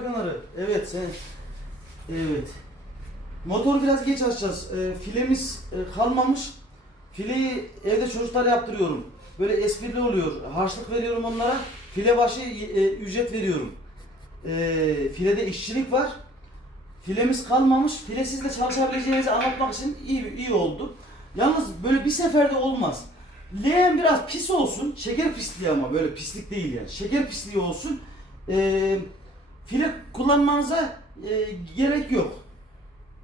Kenarı. Evet sen. Evet. Motoru biraz geç açacağız. Ee, filemiz e, kalmamış. Fileyi evde çocuklar yaptırıyorum. Böyle esprili oluyor. Harçlık veriyorum onlara. File başı e, ücret veriyorum. Ee, filede işçilik var. Filemiz kalmamış. Filesiz de çalışabileceğinizi anlatmak için iyi iyi oldu. Yalnız böyle bir seferde olmaz. Leğen biraz pis olsun. Şeker pisliği ama böyle pislik değil yani. Şeker pisliği olsun. Ee, file kullanmanıza e, gerek yok.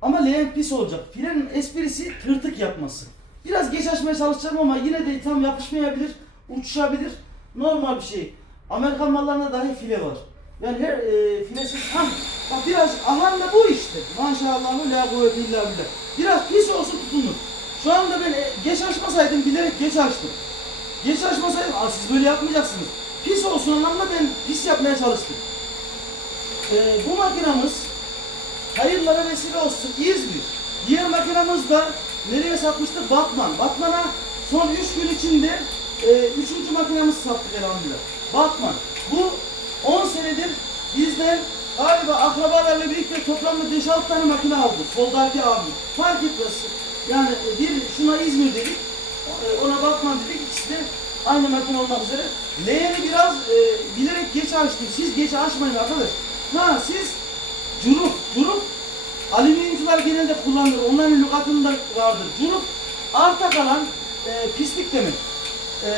Ama leğen pis olacak. Filenin esprisi tırtık yapması. Biraz geç açmaya çalışacağım ama yine de tam yapışmayabilir, uçuşabilir. Normal bir şey. Amerikan mallarında dahi file var. Yani her e, filesiz tam bak biraz ahan da bu işte. Maşallah la kuvvete illa. Biraz pis olsun tutunur. Şu anda ben e, geç açmasaydım bilerek geç açtım. Geç açmasaydım siz böyle yapmayacaksınız. Pis olsun anlamda ben pis yapmaya çalıştım. E, bu makinamız hayırlara vesile olsun İzmir. Diğer makinamız da nereye satmıştık? Batman. Batman'a son 3 gün içinde e, üçüncü makinamızı sattık elhamdülillah. Batman. Bu 10 senedir bizden galiba akrabalarla birlikte toplamda 5-6 tane makine aldı. Soldaki abi. Fark etmez. Yani e, bir şuna İzmir dedik. e, Ona Batman dedik. İkisi de aynı makine olmak üzere. Leğeni biraz e, bilerek geç açtım. Siz geç açmayın arkadaş. Ha siz Curup, curup alüminyumcular genelde kullanır. Onların lügatında vardır. Curup arta kalan e, pislik demek. E,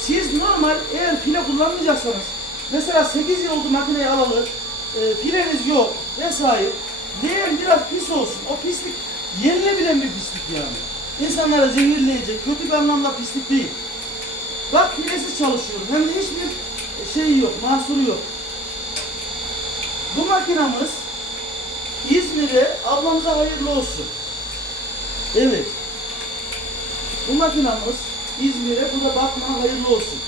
siz normal eğer file kullanmayacaksanız mesela 8 yıl oldu makineyi alalı e, fileniz yok vesaire leğen biraz pis olsun. O pislik yenilebilen bir pislik yani. İnsanlara zehirleyecek, kötü bir anlamda pislik değil. Bak filesiz çalışıyorum. Hem de hiçbir şey yok, mahsuru yok. Bu makinamız İzmir'e ablamıza hayırlı olsun. Evet. Bu makinamız İzmir'e bu da Batman'a hayırlı olsun.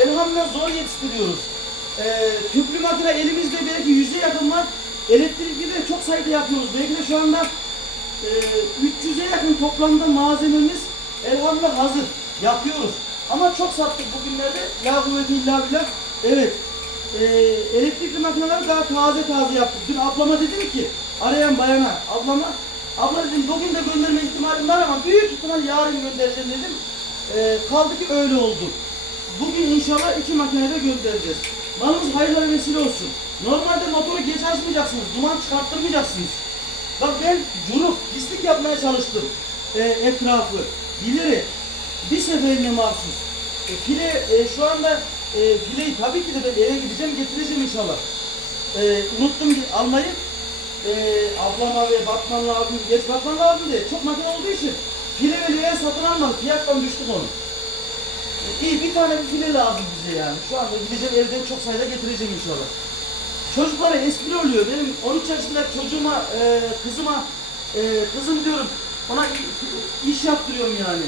Elhamdülillah zor yetiştiriyoruz. Ee, tüplü makine elimizde belki yüze yakın var. Elektrikli de çok sayıda yapıyoruz. Belki de şu anda e, 300'e yakın toplamda malzememiz elhamdülillah hazır. Yapıyoruz. Ama çok sattık bugünlerde. La kuvveti illa billah. Evet. Ee, elektrikli makineleri daha taze taze yaptık. Dün ablama dedim ki arayan bayana ablama abla dedim bugün de gönderme ihtimalim var ama büyük ihtimal yarın göndereceğim dedim. Ee, kaldı ki öyle oldu. Bugün inşallah iki makineyi de göndereceğiz. Malımız hayırlara vesile olsun. Normalde motoru geç açmayacaksınız. Duman çıkarttırmayacaksınız. Bak ben curup, pislik yapmaya çalıştım. Ee, etrafı. Bilerek. Bir seferine mahsus. E, file e, şu anda e, fileyi tabii ki de ben eve gideceğim getireceğim inşallah. E, unuttum almayı. E, ablama ve Batmanlı abim, geç Batmanlı abim de çok makine olduğu için file ve leğen satın almadık. Fiyattan düştük onu. E, iyi bir tane bir file lazım bize yani. Şu anda gideceğim evden çok sayıda getireceğim inşallah. Çocuklara espri oluyor. Benim 13 yaşındaki çocuğuma, e, kızıma, e, kızım diyorum ona iş yaptırıyorum yani.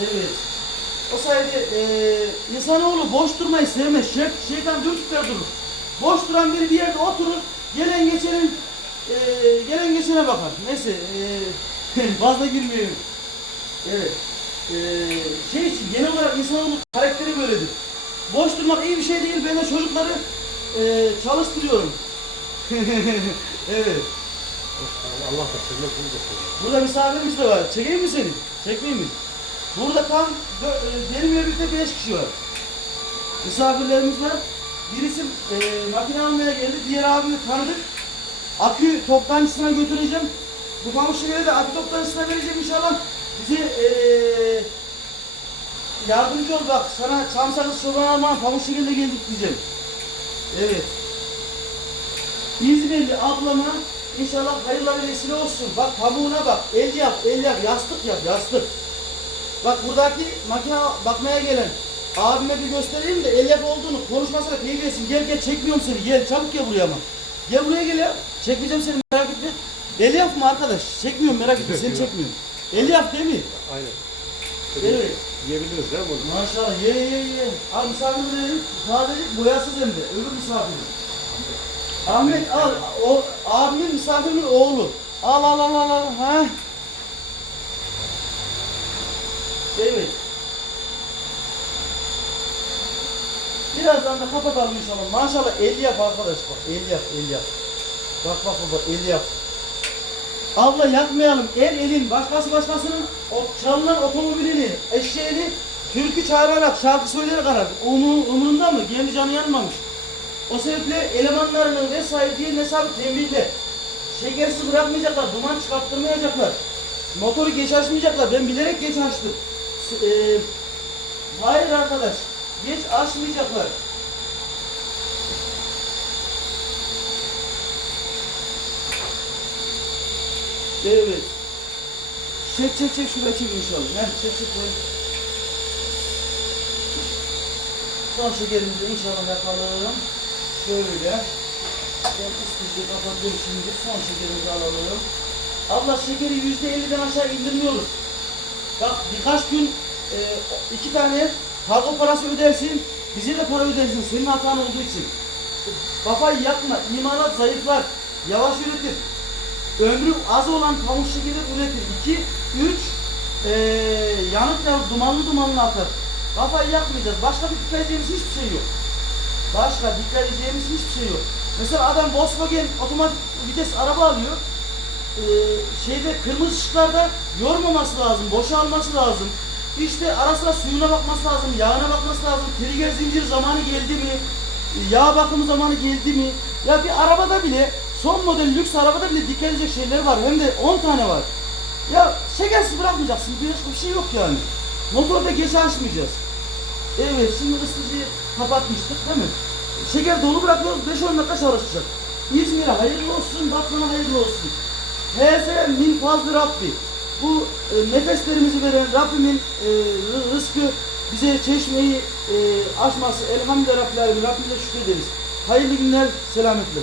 Evet. O sayede e, insanoğlu boş durmayı sevmez. Şey, şeytan dürtükler durur. Boş duran biri bir yerde oturur. Gelen geçenin e, gelen geçene bakar. Neyse e, fazla girmiyorum. Evet. E, şey için genel olarak insanoğlu karakteri böyledir. Boş durmak iyi bir şey değil. Ben de çocukları e, çalıştırıyorum. evet. Allah da götürür. Burada misafirimiz de var. Çekeyim mi seni? Çekmeyeyim mi? Burada tam e, benimle birlikte 5 kişi var. Misafirlerimiz var. Birisi e, makine almaya geldi. Diğer abimi tanıdık. Akü toptancısına götüreceğim. Bu pamukşehir'e de akü toptancısına vereceğim inşallah. Bize e, yardımcı ol bak. Sana Çamsakız çoban alman pamukşehir'le geldik diyeceğim. Evet. İzmirli ablama inşallah hayırlara vesile olsun. Bak pamuğuna bak. El yap, el yap. Yastık yap, yastık. Bak buradaki makine bakmaya gelen abime bir göstereyim de el yap olduğunu konuşmasına teyit etsin. Gel gel çekmiyorum seni. Gel çabuk gel buraya ama. Gel buraya gel ya. Çekmeyeceğim seni merak etme. El yap mı arkadaş? Çekmiyorum merak etme. Seni çekmiyorum. El yap değil mi? Aynen. Evet. Yiyebiliriz değil mi bunu? Maşallah ye ye ye. Al misafir verelim. Tazelik boyasız hem de. Öbür misafir. Ahmet al. O abimin misafirimin oğlu. Al al al al al. Ha? Evet. Birazdan da kapatalım inşallah. Maşallah 50 yap arkadaş bak. 50 yap 50 yap. Bak bak bak 50 yap. Abla yakmayalım. El elin başkası başkasının o çalınan otomobilini, eşeğini türkü çağırarak şarkı söyleyerek arar. Umu, umurunda mı? Kendi canı yanmamış. O sebeple elemanlarını vesaire diye hesabı tembihle. Şekersiz bırakmayacaklar, duman çıkarttırmayacaklar. Motoru geç açmayacaklar. Ben bilerek geç açtım. E, hayır arkadaş, geç açmayacaklar. Evet. Çek çek çek şuraya çek inşallah. Heh, çek çek çek. Son şekerimizi inşallah yakalım. Şöyle. Ben ısıtıcı kapatıyorum şimdi. Son şekerimizi alalım. Abla şekeri yüzde elliden aşağı indirmiyoruz. Bak birkaç gün e, iki tane kargo parası ödersin. Bize de para ödersin senin hatan olduğu için. Kafayı yakma. imanat zayıflar. Yavaş üretir. Ömrü az olan pamuk şekeri üretir. 2, 3 ee, yanık yanık dumanlı dumanlı akar. Kafayı yakmayacağız. Başka bir dikkat edeceğimiz hiçbir şey yok. Başka dikkat edeceğimiz hiçbir şey yok. Mesela adam Volkswagen otomatik vites araba alıyor. Ee, şeyde kırmızı ışıklarda yormaması lazım, boşa alması lazım. İşte ara sıra suyuna bakması lazım, yağına bakması lazım. Trigger zincir zamanı geldi mi? Yağ bakımı zamanı geldi mi? Ya bir arabada bile son model lüks arabada bile dikkat edecek şeyler var. Hem de 10 tane var. Ya şekersiz bırakmayacaksın. Bir, bir şey yok yani. Motorda geç açmayacağız. Evet şimdi ısıtıcıyı kapatmıştık değil mi? Şeker dolu bırakıyoruz 5-10 dakika çalışacak. İzmir'e hayırlı olsun, Batman'a hayırlı olsun. Heze min fazlı Rabbi. Bu e, nefeslerimizi veren Rabbimin e, rı- rızkı bize çeşmeyi e, açması. Elhamdülillah Rabbil Alemin. Rabbimize. Hayırlı günler, selametle.